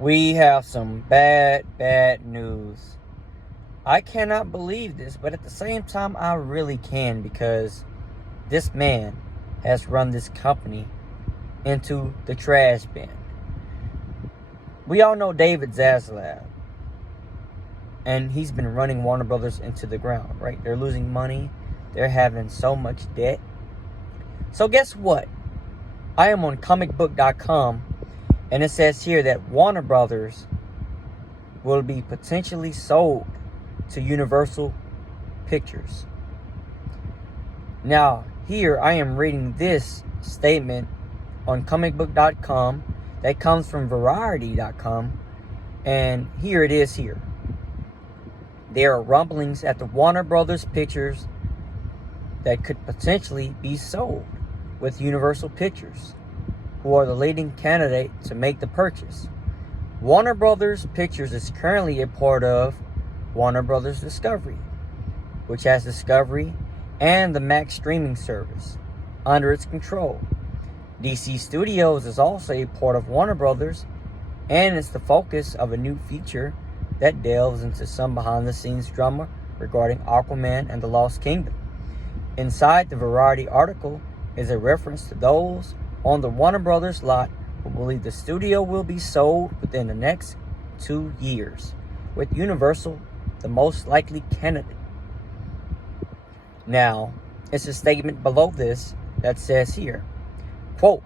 We have some bad news. I cannot believe this, but at the same time, I really can, because this man has run this company into the trash bin. We all know David Zaslav, and he's been running Warner Brothers into the ground, right? They're losing money. They're having so much debt. So guess what? I am on comicbook.com, and it says here that Warner Brothers will be potentially sold to Universal Pictures. Now, here I am reading this statement on comicbook.com that comes from Variety.com, and here it is here. There are rumblings at the Warner Brothers Pictures that could potentially be sold with Universal Pictures, who are the leading candidate to make the purchase. Warner Brothers Pictures is currently a part of Warner Brothers Discovery, which has Discovery and the Max streaming service under its control. DC Studios is also a part of Warner Brothers, and it's the focus of a new feature that delves into some behind-the-scenes drama regarding Aquaman and the Lost Kingdom. Inside the Variety article is a reference to those on the Warner Brothers lot who believe the studio will be sold within the next 2 years, with Universal the most likely candidate. Now, it's a statement below this that says here, quote,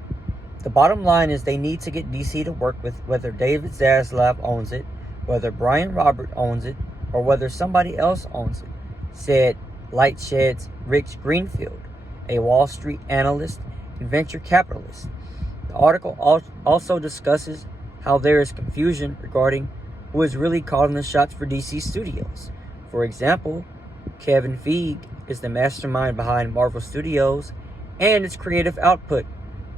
"The bottom line is they need to get DC to work with, whether David Zaslav owns it, whether Brian Robert owns it, or whether somebody else owns it," said Lightshed's Rich Greenfield, a Wall Street analyst and venture capitalist. The article also discusses how there is confusion regarding who is really calling the shots for DC Studios. For example, Kevin Feige is the mastermind behind Marvel Studios and its creative output,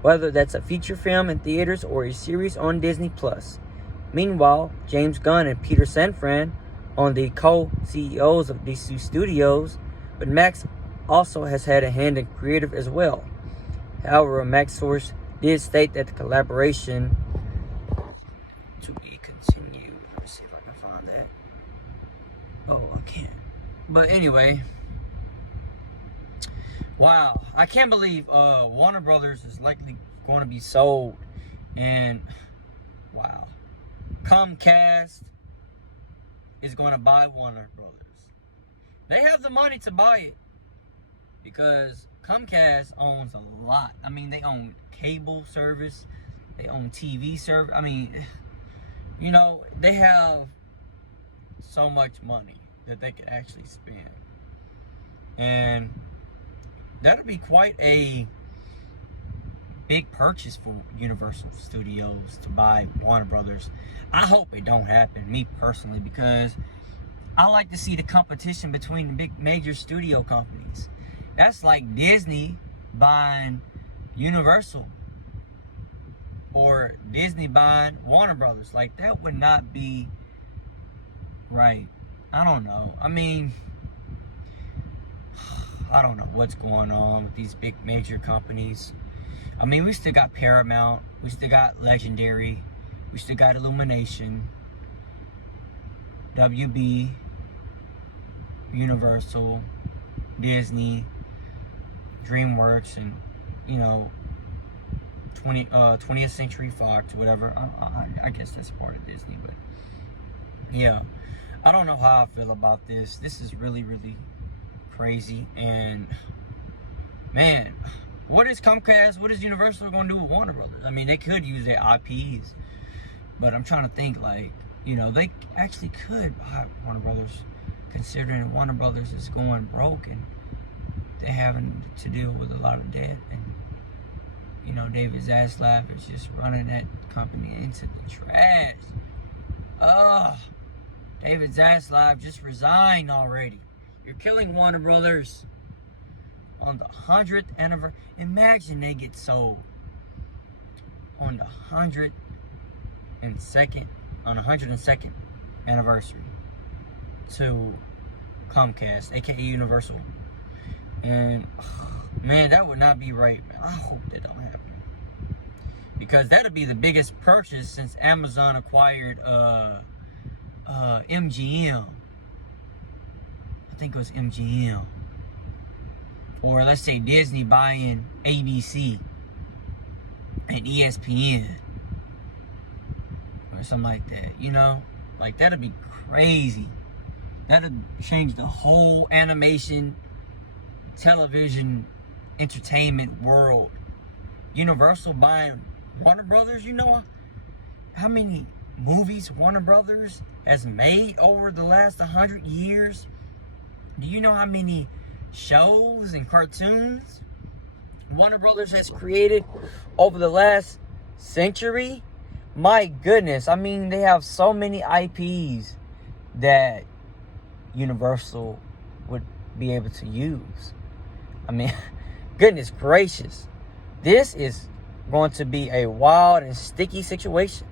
whether that's a feature film in theaters or a series on Disney+. Meanwhile, James Gunn and Peter Safran are the co-CEOs of DC Studios, but Max also has had a hand in creative as well. However, a Max source did state that the collaboration to be continued. Let's see if I can find that. Oh, I can't. But anyway, wow, I can't believe Warner Brothers is likely going to be sold, and wow, Comcast is going to buy Warner Brothers. They have the money to buy it because Comcast owns a lot. I mean, they own cable service, they own TV service. I mean, you know, they have so much money that they could actually spend, and that'll be quite a big purchase for Universal Studios to buy Warner Brothers. I hope it don't happen, me personally, because I like to see the competition between the big major studio companies. That's like Disney buying Universal or Disney buying Warner Brothers. Like, that would not be right. I don't know. I mean, I don't know what's going on with these big major companies. I mean, we still got Paramount, we still got Legendary, we still got Illumination, WB, Universal, Disney, DreamWorks, and, you know, 20th Century Fox, whatever. I guess that's part of Disney, but yeah, I don't know how I feel about this. This is really, really crazy. And man, what is Comcast, what is Universal going to do with Warner Brothers? I mean, they could use their IPs, but I'm trying to think, like, you know, they actually could buy Warner Brothers, considering Warner Brothers is going broke and they're having to deal with a lot of debt, and, you know, David Zaslav is just running that company into the trash. Ugh, David Zaslav, just resign already. You're killing Warner Brothers on the 100th anniversary. Imagine they get sold on the 102nd anniversary to Comcast, aka Universal. And man, that would not be right, man. I hope that don't happen. because that'll be the biggest purchase since Amazon acquired MGM. I think it was MGM. Or let's say Disney buying ABC and ESPN. Or something like that, you know? Like, that'd be crazy. That'd change the whole animation, television, entertainment world. Universal buying Warner Brothers, you know how many movies Warner Brothers has made over the last 100 years? Do you know how many shows and cartoons Warner Brothers has created over the last century? My goodness, I mean, they have so many IPs that Universal would be able to use. I mean, goodness gracious. This is going to be a wild and sticky situation.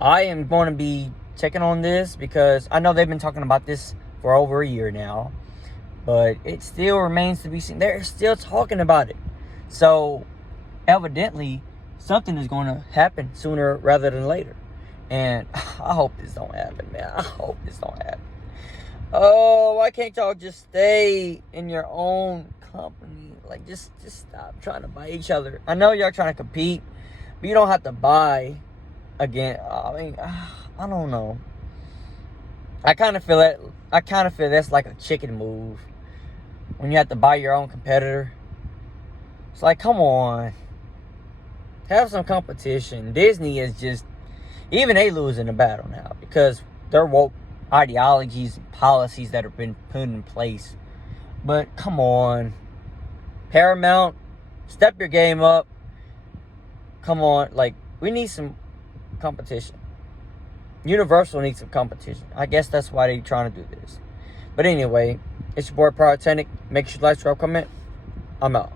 I am going to be checking on this because I know they've been talking about this for over a year now, but it still remains to be seen. They're still talking about it. So evidently something is going to happen sooner rather than later. And I hope this don't happen, man. I hope this don't happen. Oh, why can't y'all just stay in your own company? Like, just stop trying to buy each other. I know y'all trying to compete, but you don't have to buy again. I mean, I don't know. I kind of feel that's like a chicken move when you have to buy your own competitor. It's like, come on, have some competition. Disney is just, even they losing the battle now because they're woke ideologies and policies that have been put in place. But come on, Paramount, step your game up. Come on, like, we need some competition. Universal needs some competition. I guess that's why they're trying to do this. But anyway, it's your boy Pyrotechnic. Make sure you like, subscribe, comment. I'm out.